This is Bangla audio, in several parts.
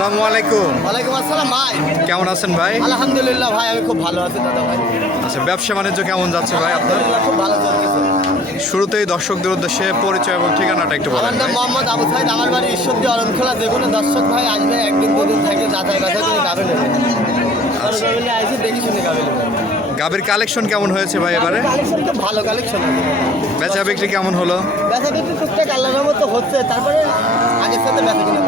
আসসালামু আলাইকুম। ওয়ালাইকুম আসসালাম ভাই। কেমন আছেন ভাই? আলহামদুলিল্লাহ ভাই আমি খুব ভালো আছি দাদা ভাই। আচ্ছা ব্যবসা বাণিজ্য কেমন যাচ্ছে ভাই আপনার? খুব ভালো চলতেছে। শুরুতেই দর্শকদের উদ্দেশ্যে পরিচয় এবং ঠিকানাটা একটু বলেন নাম। মোহাম্মদ আবু সাইদ আমার বাড়ি ঈশ্বরদী অরণখোলা। যে কোনো দর্শক ভাই আসবে একদিন দুদিন থেকে যাচাই বাছাই করে গাবে নেবে। আচ্ছা। আইসি দেখি শুনে গাবে গাভীর কালেকশন কেমন হয়েছে ভাই এবারে? ভালো কালেকশন বেচা বিক্রি কেমন হলো? বেচা বিক্রি টুকটাক আল্লাহর মতো হচ্ছে। তারপরে আগের সাথে বেচা কিনা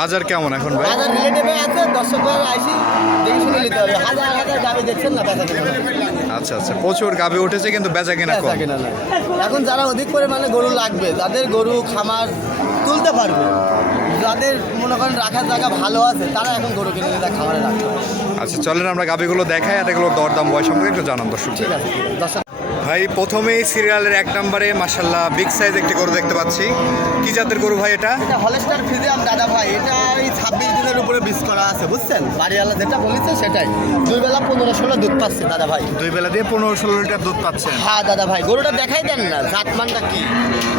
বাজার কেমন এখন ভাই? হাজার রিলেটিভে আছে দর্শক ভাই আইসি দেখি শুনে নিতে হবে। হাজার হাজার গাবে দেখছেন না বেচা কিনা আচ্ছা আচ্ছা প্রচুর গাভী উঠেছে কিন্তু বেচা কিনা কম। কিনা নাই। এখন যারা অধিক পরিমাণে গরু লাগবে যাদের গরু খামার তুলতে পারবে যাদের মনে করেন রাখার জায়গা ভালো আছে তারা এখন গরু কিনে তার খামারে পারে আচ্ছা চলেন আমরা গাভীগুলো দেখাই আর এগুলোর দরদাম বয়স সম্পর্কে একটু জানান দর্শক ঠিক আছে ঠিক আছে। দর্শক ভাই প্রথমেই সিরিয়ালের এক নম্বরে মাসাল্লাহ বিগ সাইজ একটি গরু দেখতে পাচ্ছি। কি জাতের গরু ভাই এটা? এটা হলস্টার ফিজিয়াম দাদা ভাই এটা এই ছাব্বিশ দিনের উপরে বীজ করা আছে বুঝছেন? বাড়িওয়ালা যেটা বলেছে সেটাই। দুই বেলা পনেরো ষোলো দুধ পাচ্ছে দাদা ভাই। দুই বেলা দিয়ে পনেরো ষোলো লিটার দুধ পাচ্ছে হ্যাঁ দাদা ভাই গরুটা দেখাই দেন না জাতমানটা কি?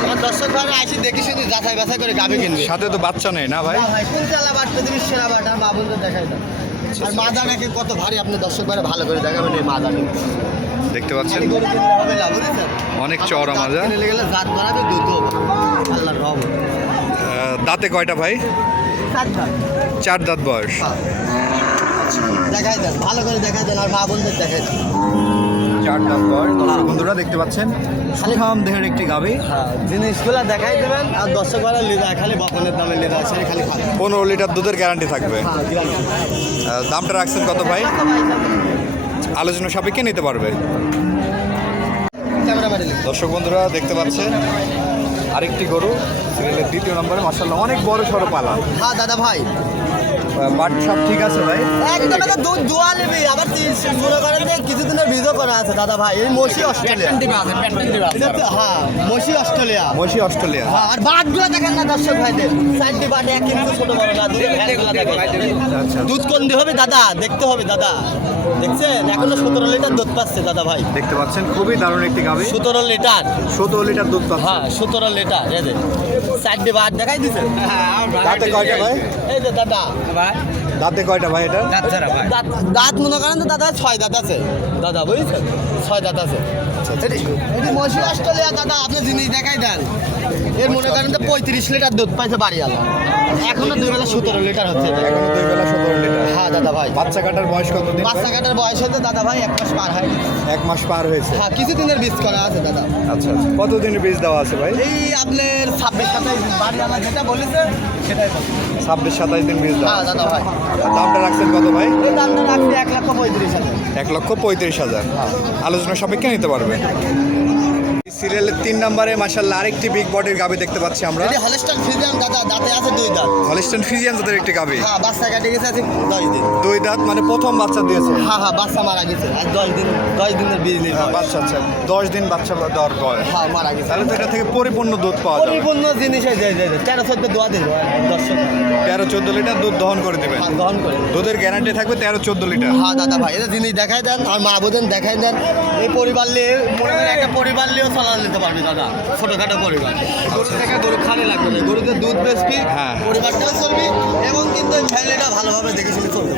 আমার দর্শক ভাই আইসি দেখি শুধু যাচাই বাছাই করে গাবে কিনবে। সাথে তো বাচ্চা নেই না ভাই? ভাই বাট পৃথিবীর সেরা বাট আর মা বন্ধু দেখাই দেন। আর মাদানাকে কত ভারী আপনি দর্শক ভাই ভালো করে দেখাবেন এই মাদানি দেখতে পাচ্ছেন। অনেক চওড়া মাজা। দাঁতে কয়টা ভাই? চার দাঁত বয়স। দেখাই দেন ভালো করে দেখাই দেন দেখাই দেন চার দাঁত বয়স। দর্শক বন্ধুরা, দেখতে পাচ্ছেন, সুঠাম দেহের একটি গাভী। জিনিসগুলো দেখাই দেবেন আর দর্শক ভাড়া লিদা খালি বপনের দামে লিদা আছে খালি পনেরো লিটার দুধের গ্যারান্টি থাকবে। দামটা রাখছেন কত ভাই? আলোচনা সাপেক্ষে নিতে পারবে। দর্শক বন্ধুরা, দেখতে পাচ্ছে আরেকটি গরু দ্বিতীয় নম্বরে মার্শাল্লাহ অনেক বড় সড়ো পালা। হ্যাঁ দাদা ভাই। বাট সব ঠিক আছে ভাই? একদম একটা দুধ দোয়া নেবে আবার মনে করেন যে কিছুদিনের ভিডিও করা আছে দাদা ভাই এই মসি অস্ট্রেলিয়া। হ্যাঁ মসি অস্ট্রেলিয়া। মসি অস্ট্রেলিয়া। হ্যাঁ আর বাটগুলো দেখেন না দর্শক ভাইদের সাইডটি বাট এক কিন্তু ছোট বড় না আচ্ছা দুধ কোন দিয়ে হবে দাদা দেখতে হবে দাদা। দেখছেন? এখনও সতেরো লিটার দুধ পাচ্ছে দাদা ভাই। দেখতে পাচ্ছেন খুবই দারুণ একটি গাভী। সতেরো লিটার? সতেরো লিটার দুধ পাচ্ছে। হ্যাঁ সতেরো লিটার এই যে। সাইডটি বাট দেখাই দিছে? দাঁতে কয়টা ভাই? এই যে দাদা। দাঁতে কয়টা ভাই এটা? দাঁত দাঁত মনে করেন তো দাদা ছয় দাঁত আছে। দাদা বুঝছেন? ছয় দাঁত আছে। এটি এটি মহিষী অস্ট্রেলিয়া দাদা আপনি জিনিস দেখাই দেন। এর মনে করেন তো পঁয়ত্রিশ লিটার দুধ পাইছে বাড়ি আলা এখনও দুই বেলা সতেরো লিটার হচ্ছে এখনও দুই বেলা সতেরো লিটার। হ্যাঁ দাদা ভাই। বাচ্চা কাটার বয়স কতদিন? ভাই? বাচ্চা কাটার বয়স হতে দাদা ভাই এক মাস পার হয় এক মাস পার হয়েছে। হ্যাঁ কিছুদিনের বীজ করা আছে দাদা। আচ্ছা আচ্ছা। কতদিনের বীজ দেওয়া আছে ভাই? এই আপনার ছাব্বিশ সাতাইশ বাড়ি আলা যেটা বলেছে সেটাই ছাব্বিশ সাতাইশ দিন বীজ দেওয়া হ্যাঁ দাদা ভাই। দামটা রাখছেন কত ভাই? দামটা রাখছি এক লক্ষ পঁয়ত্রিশ হাজার। এক লক্ষ পঁয়ত্রিশ হাজার। আলোচনা সাপেক্ষে নিতে পারবে। সিরিয়ালের তিন নম্বরে মাসাল্লাহ আরেকটি বিগ বডির গাবি দেখতে পাচ্ছি আমরা। এটি হলস্টার ফিজিয়াম দাদা দাঁতে আছে দুই দাঁত। হলিস্টন ফিজিয়ান তাদের একটি গাবি। হ্যাঁ বাচ্চা কাটে গেছে আছে দশ দিন। দুই দাঁত মানে প্রথম বাচ্চা দিয়েছে। হ্যাঁ হ্যাঁ বাচ্চা মারা গেছে। আর দশ দিন দশ দিনের বিজলি হ্যাঁ, বাচ্চা আচ্ছা দশ দিন বাচ্চা দেওয়ার পর হ্যাঁ মারা গেছে। তাহলে তো এটা থেকে পরিপূর্ণ দুধ পাওয়া যাবে। পরিপূর্ণ জিনিস তেরো চোদ্দ দোয়া দেবো দর্শক। তেরো চোদ্দ লিটার দুধ দহন করে দেবে হ্যাঁ গ্রহণ করে দুধের গ্যারান্টি থাকবে তেরো চোদ্দ লিটার। হ্যাঁ দাদা ভাই এটা জিনিস দেখাই দেন আর মা বোধেন দেখাই দেন এই পরিবার নিয়ে মনে একটা পরিবার নিয়েও চালানো নিতে পারবি দাদা ছোটোখাটো পরিবার। গরু থেকে গরু খানে লাগবে না গরুতে দুধ বেচবি হ্যাঁ। পরিবারটাও চলবি এবং কিন্তু ফ্যামিলিটা ভালোভাবে দেখে শুনে চলবে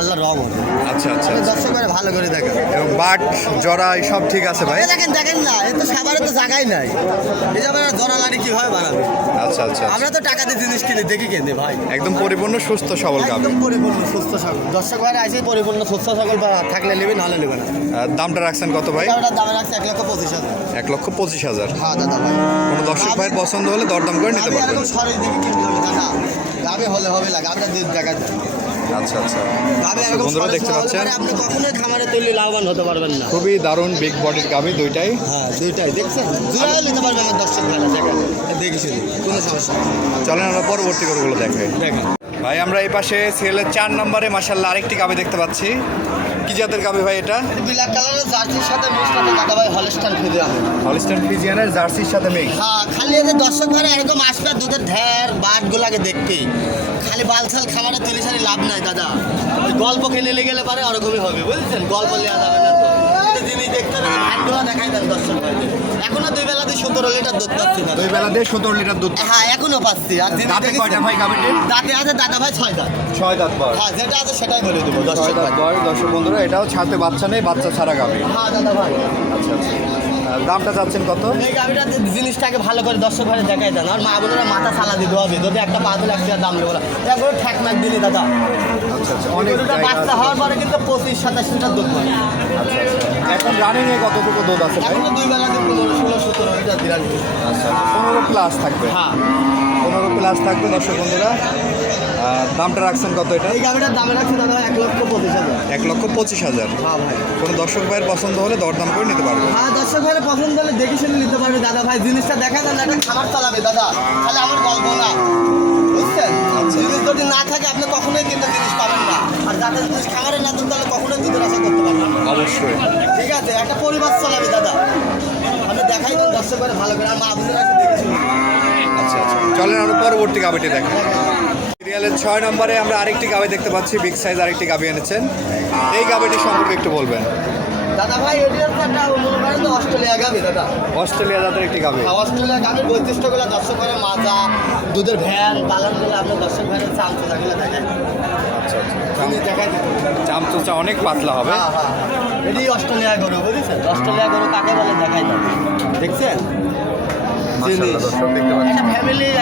আল্লাহ রহমত। আচ্ছা আচ্ছা আচ্ছা। ভালো করে দেখেন। এবং বাট জরা সব ঠিক আছে ভাই? দেখেন দেখেন না এ তো সাবারে তো জায়গাই নাই। এই যে আমরা জোড়া লাড়ি কীভাবে বাড়াবে আচ্ছা আচ্ছা আমরা তো টাকা দিয়ে জিনিস কিনে দেখি কিনে ভাই। একদম পরিপূর্ণ সুস্থ সবল গাবি একদম পরিপূর্ণ সুস্থ সকল দর্শক ভাই আসে পরিপূর্ণ সুস্থ সকল বা থাকলে নেবে নাহলে নেবে না। দামটা রাখছেন কত ভাই? ওটার দামে রাখছে এক লক্ষ পঁচিশ হাজার। এক লক্ষ পঁচিশ হাজার। হ্যাঁ দাদা ভাই। কোনো দর্শক ভাইয়ের পছন্দ হলে দরদাম করে নিতে পারবেন। এরকম দিকে কিনতে হবে দাদা। গাবে হলে হবে না গাবটা দুধ দেখা আচ্ছা আচ্ছা। বন্ধুরা দেখতে পাচ্ছেন। আপনি কখনোই খামারে তুললে লাভবান হতে পারবেন না। খুবই দারুণ বিগ বডির গাবি দুইটাই। হ্যাঁ দুইটাই। দেখছেন? দুইটাই নিতে পারবে আমার দর্শক ভাইরা দেখেন। দেখি কোনো সমস্যা চলেন আমরা পরবর্তী গরুগুলো দেখাই। দেখেন। ভাই আমরা এই পাশে সিরিয়ালের চার নম্বরে মাসাল্লাহ আরেকটি গাবি দেখতে পাচ্ছি। কি জাতের গাবি ভাই এটা? ব্ল্যাক কালারের জার্সির সাথে মিক্স হবে দাদা ভাই হলস্টার ফিজিয়ান হলস্টার ফিজিয়ানের জার্সির সাথে মিক্স হ্যাঁ খালি এদের দর্শক ভাড়া এরকম আসবে দুধের ঢের বাটগুলাকে দেখতে। খালি বালছাল খামারে তুলি সারি লাভ নাই দাদা। গল্প খেলে গেলে পারে ওরকমই হবে বুঝছেন? গল্প নেওয়া যাবে না। দেখাই দেন দর্শক ভাইদের। এখনও দুই বেলা দিয়ে সতেরো লিটার দুধ পাচ্ছি না। দুই বেলা দিয়ে সতেরো লিটার দুধ হ্যাঁ এখনও পাচ্ছি। আর যিনি দাঁতে কয়টা ভাই গাভীটির? দাঁতে আছে দাদা ভাই ছয় দাঁত। ছয় দাঁত বয়স। হ্যাঁ যেটা আছে সেটাই বলে দেবো দর্শক ভাই। দর্শক বন্ধুরা এটাও ছাতে বাচ্চা নেই বাচ্চা ছাড়া গাবে হ্যাঁ দাদা ভাই। আচ্ছা আচ্ছা। আর দামটা চাচ্ছেন কত? গাড়িটা জিনিসটাকে ভালো করে দর্শক ঘরে দেখাই দেন। আর মা বোনেরা মাথা সালা দিতে হবে। যদি একটা পাঁচ লাখ একটা দাম নেব না। একবার ঠ্যাক ম্যাক দিলি দাদা। আচ্ছা আচ্ছা বাচ্চা হওয়ার পরে কিন্তু পঁচিশ সাতাশ লিটার দুধ পাবে আচ্ছা এখন রানিং এ কতটুকু দুধ আছে দুই বেলা পনেরো ষোলো সতেরো লিটার দিলাম আচ্ছা পনেরো প্লাস থাকবে। হ্যাঁ। পনেরো প্লাস থাকবে দর্শক বন্ধুরা। দামটা রাখছেন কত এটা? এই গাড়িটার দামে রাখছি দাদা এক লক্ষ পঁচিশ হাজার। এক লক্ষ পঁচিশ হাজার। হ্যাঁ ভাই। কোনো দর্শক ভাইয়ের পছন্দ হলে দরদাম করে নিতে পারবে। হ্যাঁ দর্শক ভাই পছন্দ হলে দেখে শুনে নিতে পারবে দাদা ভাই। জিনিসটা দেখা দেন একটা খাবার চালাবে দাদা। তাহলে আমার গল্প না। বুঝছেন? জিনিস যদি না থাকে আপনি কখনোই কিন্তু জিনিস পাবেন না। আর যাদের জিনিস খাবারে না দেন তাহলে কখনোই দুধের আশা করতে পারবেন না। অবশ্যই। ঠিক আছে একটা পরিবার চালাবে দাদা। আপনি দেখাই দেন দর্শক করে ভালো করে। আর মা রাখে দেখে শুনে। আচ্ছা আচ্ছা। চলেন আমরা পরবর্তী গাবিটি দেখেন সিরিয়ালের ছয় নম্বরে আমরা আরেকটি গাবি দেখতে পাচ্ছি বিগ সাইজ আরেকটি গাবি এনেছেন। এই গাবিটি সম্পর্কে একটু বলবেন। দাদা ভাই এটি একটা মনে করেন যে অস্ট্রেলিয়া গাবি দাদা। অস্ট্রেলিয়া জাতের একটি গাবি। অস্ট্রেলিয়া গাবির বৈশিষ্ট্যগুলো করে মাজা দুধের ভ্যান পালনগুলো আপনার দর্শক ভাইয়ের চামচা যেগুলো দেখেন আচ্ছা আচ্ছা। চামচুচা অনেক পাতলা হবে। হ্যাঁ হ্যাঁ এটি অস্ট্রেলিয়া গরু বুঝেছেন? অস্ট্রেলিয়া গরু কাকে বলে দেখাই দেখছেন? পাচ্ছেন।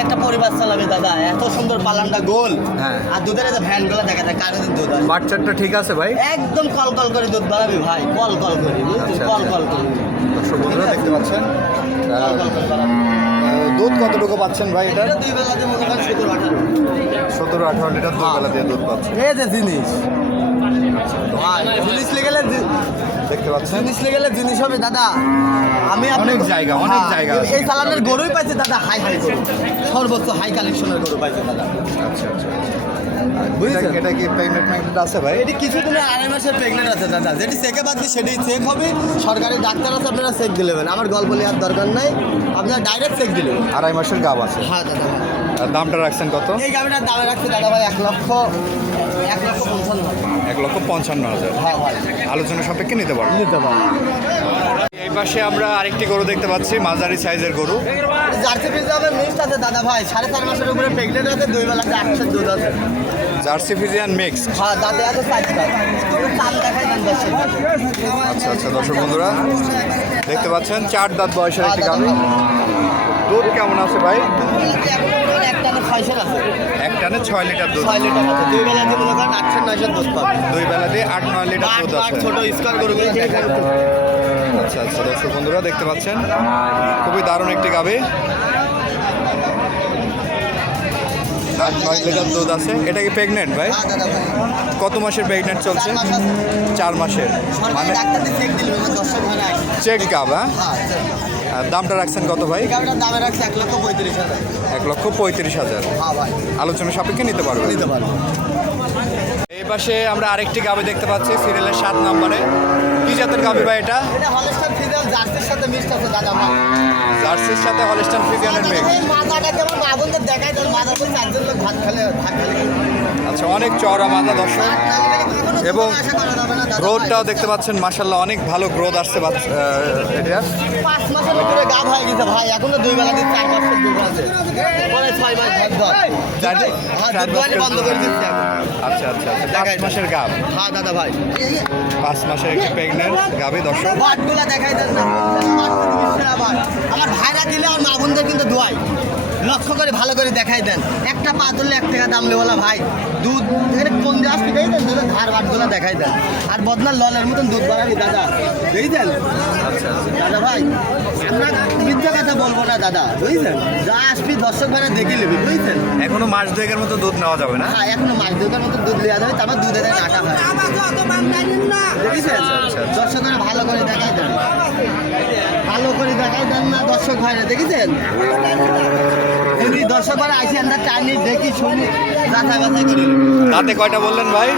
একটা পরিবার চালাবে দাদা। এত সুন্দর পালানটা গোল। হ্যাঁ। আর দুধের যে ভ্যানগুলো দেখা যায় কারে দুধ হয়? বাচ্চাটা ঠিক আছে ভাই? একদম কল কল করে দুধ বাড়াবি ভাই। কল কল করে বুঝলি? আচ্ছা, কল আচ্ছা। কল করে। বন্ধুরা দেখতে পাচ্ছেন দুধ কতটুকু পাচ্ছেন ভাই এটা? দুই বেলাতে মনে সতেরো আঠারো। সতেরো আঠারো লিটার দুধ বেলা দিয়ে দুধ পাচ্ছেন। এই যে জিনিস। ভাই জিনিস লেগেলে দেখতে পাচ্ছেন জিনিস লেগেলে জিনিস হবে দাদা। আমি অনেক জায়গা, অনেক হ্যাঁ, জায়গা এই চালানের গরুই পাইছে দাদা। হাই হাই গরু। সর্বোচ্চ হাই কালেকশনের গরু পাইছে দাদা। আচ্ছা আচ্ছা। এটা- কি প্রেগনেন্ট ম্যাগনেট আছে ভাই? এটি কিছুদিনের আড়াই মাসের প্রেগনেন্ট আছে দাদা। যেটি চেকে বাদ সেটি চেক হবে। সরকারি ডাক্তার আছে আপনারা চেক দিলেন আমার গল্প নেওয়ার দরকার নাই। আপনারা ডাইরেক্ট চেক দিলেন আড়াই মাসের গাব আছে। হ্যাঁ দাদা হ্যাঁ। আর দামটা রাখছেন কত? এই গাড়িটার দামে রাখছে দাদা ভাই এক লক্ষ এক লক্ষ পঞ্চান্ন। পঞ্চান্ন হাজার। আলোচনা সাপেক্ষে নিতে পারব। নিতে পারব। এই পাশে আমরা আরেকটি গরু দেখতে পাচ্ছি মাঝারি সাইজের গরু। জার্সি পিন্ড হবে মিস্ট আছে দাদা ভাই। সাড়ে চার মাসের উপরে প্রেগনেন্ট আছে দুই বেলাতে আটশো দুধ আছে। Jersey Friesian mix. হ্যাঁ আচ্ছা আচ্ছা দর্শক বন্ধুরা দেখতে পাচ্ছেন চার দাঁত বয়সের একটি গাভি। দুধ কেমন আছে ভাই? এক টানে ছয় লিটার দুধ। ছয় লিটার দুই বেলাতে মনে করেন আটশো নয়শো দুধ পাবে। দুই বেলা দিয়ে আট নয় লিটার দুধ আছে। ছোট স্কোয়ার গরুগুলো আচ্ছা আচ্ছা দর্শক বন্ধুরা দেখতে পাচ্ছেন খুবই দারুণ একটি গাভি। আট নয় লিটার দুধ আছে। এটা কি প্রেগনেন্ট ভাই? কত মাসের প্রেগনেন্ট চলছে? চার মাসের। মানে চেক গাব হ্যাঁ? দামটা রাখছেন কত ভাই? এক লক্ষ পঁয়ত্রিশ হাজার। আলোচনা সাপেক্ষে নিতে পারবেন। নিতে পারব। এই পাশে আমরা আরেকটি গাভি দেখতে পাচ্ছি সিরিয়ালের সাত নম্বরে। কি জাতের গাভি ভাই এটা? এটা হলস্টার ফিজাল জার্সির সাথে মিক্সড আছে দাদা। জার্সির সাথে হলস্টান ফ্রিজিয়ানের মেয়ে। মাথাটা কেমন? মা বোনদের দেখাই তোর মাথা তো চারজন লোক ভাত খেলে ভাত খেলে। আচ্ছা অনেক চওড়া মাথা দর্শক। এবং গ্রোথটাও দেখতে পাচ্ছেন মাসাল্লাহ অনেক ভালো গ্রোথ আসছে বাচ্চা আহ, এটার পাঁচ মাসের উপরে গাভ হয়ে গেছে ভাই এখনও দুই বেলা দিন চার পরে ছয় মাস হ্যাঁ বন্ধ করে দিচ্ছি আচ্ছা আচ্ছা আচ্ছা পাঁচ মাসের গাভ হ্যাঁ দাদা ভাই। পাঁচ মাসের একটি প্রেগনেন্ট দর্শক। বাটগুলা দেখাই দেন। আমার ভাইরা দিলে আর মা বোনদের কিন্তু দোয়াই। লক্ষ্য করে ভালো করে দেখাই দেন। একটা পা তুললে এক টাকা দাম লেওয়ালা ভাই। দুধ এখানে কোন দিয়ে আসবে দেই দেন দুধের ধার বাটগুলা দেখাই দেন। আর বদনার ললের মতন দুধ বাড়াবি দাদা। দেই দেন। দাদা ভাই আমরা মিথ্যা কথা বলব না দাদা। বুঝছেন যা আসবি দর্শক ভাইরা দেখে নেবি বুঝছেন এখনও মাস দুয়েকের মতো দুধ নেওয়া যাবে না? হ্যাঁ এখনও মাছ দুধের মতো দুধ লেওয়া যাবে তারপর দুধে দেয় আটা হয়। দর্শকরা ভালো করে দেখাই দেন। ভালো করে দেখাই দেন না দর্শক ভাইরা দেখেছেন? এমনি দর্শক ভাইরা আসি আমরা টাইনি দেখি শুনি বাছাই করি। তাতে কয়টা বললেন ভাই?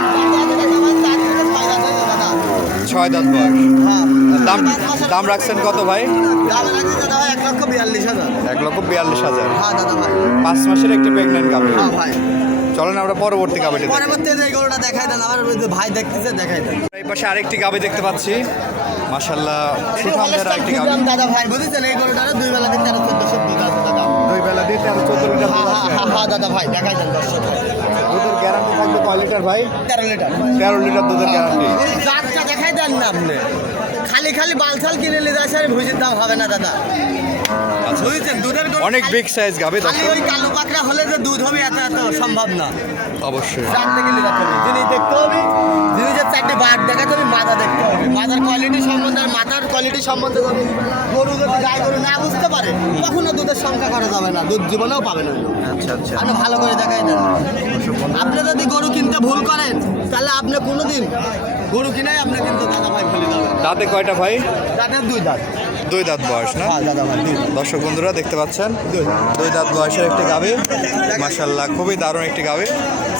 ছয় দাঁত বয়স। হ্যাঁ দাম দাম রাখছেন কত ভাই? এক লক্ষ বিয়াল্লিশ হাজার। এক লক্ষ বিয়াল্লিশ হাজার। হ্যাঁ দাদা ভাই। পাঁচ মাসের একটি প্রেগনেন্ট গাভি হ্যাঁ ভাই চলেন আমরা পরবর্তী গাবিটি দেখি। পরবর্তীতে এই গরুটা দেখাই দেন আমার ভাই দেখতেছে দেখাই দেন। এই পাশে আরেকটি গাবি দেখতে পাচ্ছি। মাশাল্লাহ সুঠামদের আরেকটি গাবি। দাদা ভাই বুঝেছেন এই গরুটা দুই বেলা দিন তেরো চোদ্দশো দুধ আছে দাদা। দুই বেলা দিয়ে তেরো চোদ্দ লিটার দুধ আছে। হ্যাঁ দাদা ভাই দেখাই দেন দর্শক দুধের গ্যারান্টি থাকবে কয় লিটার ভাই? তেরো লিটার। তেরো লিটার দুধের গ্যারান্টি জাতটা দেখাই দেন না আপনি। খালি খালি বালছাল কিনে নিয়ে আসে ভুজির দাম হবে না দাদা। বুঝেছেন দুধের অনেক বিগ সাইজ গাবি খালি ওই কালো পাকড়া হলে যে দুধ হবে এত এত সম্ভব না। অবশ্যই। জাত থেকে নিতে হবে। জিনিস দেখতে হবে। জিনিসের চারটে বাঘ দেখাতে হবে মাথা দেখতে হবে। মাথার কোয়ালিটি সম্বন্ধে আর মাথার কোয়ালিটি সম্বন্ধে যদি গরু যদি গাই গরু না বুঝতে পারে কখনো দুধের সংখ্যা করা যাবে না। দুধ জীবনেও পাবে না। আচ্ছা আচ্ছা। আপনি ভালো করে দেখাই দেন। আপনি যদি গরু কিনতে ভুল করেন তাহলে আপনি কোনোদিন গরু কিনাই আপনি কিন্তু দাদা ভাই ফেলে যাবেন দাঁতে কয়টা ভাই? দাদার দুই দাঁত। দুই দাঁত বয়স না? হ্যাঁ দর্শক বন্ধুরা দেখতে পাচ্ছেন? দুই দাঁত বয়সের একটি গাবি মাশাল্লাহ খুবই দারুণ একটি গাবি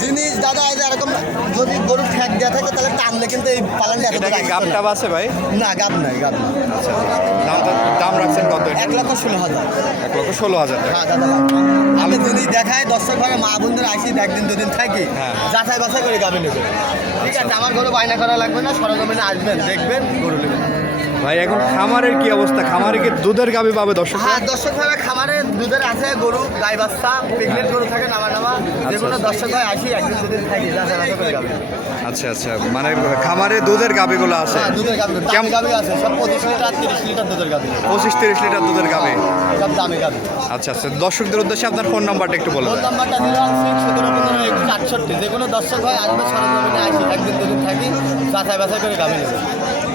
জিনিস দাদা এরকম যদি গরু ঠ্যাক দেওয়া থাকে তাহলে টানলে কিন্তু এই পালানটা এটা কি গাব টাব আছে ভাই? না গাব নাই গাব নাই। দাম দাম রাখছেন কত এক লক্ষ ষোলো হাজার। এক লক্ষ ষোলো হাজার হ্যাঁ দাদা আমি জিনিস দেখায় দর্শক ভাগে মা বন্ধুরা আসি একদিন দুদিন থাকি হ্যাঁ। যাচাই বাছাই করে গাবে নেবে ঠিক আছে আমার ঘরে বায়না করা লাগবে না সরজমিনে আসবেন দেখবেন গরু নেবেন। ভাই এখন খামারের কি অবস্থা? খামারে কি দুধের গাবি পাবে দর্শক? হ্যাঁ দর্শক ভাবে খামারে দুধের আছে গরু গাই বাচ্চা প্রেগনেন্ট গরু থাকে নামা নামা। যে কোনো দর্শক ভাই আসি একদিন দুদিন থাকি আচ্ছা আচ্ছা মানে খামারে দুধের গাবিগুলো আছে? হ্যাঁ দুধের গাবি কেমন? গাবি আছে সব পঁচিশ লিটার তিরিশ লিটার দুধের গাবি পঁচিশ তিরিশ লিটার দুধের গাবি সব দামি গাবি আচ্ছা আচ্ছা দর্শকদের উদ্দেশ্যে আপনার ফোন নাম্বারটা একটু ফোন নাম্বারটা সতেরো একটু আটষট্টি। যে কোনো দর্শক ভাই আসবে সরজমিনে আসি একদিন দুদিন থাকি যাচাই বাছাই করে গাবি নেবে।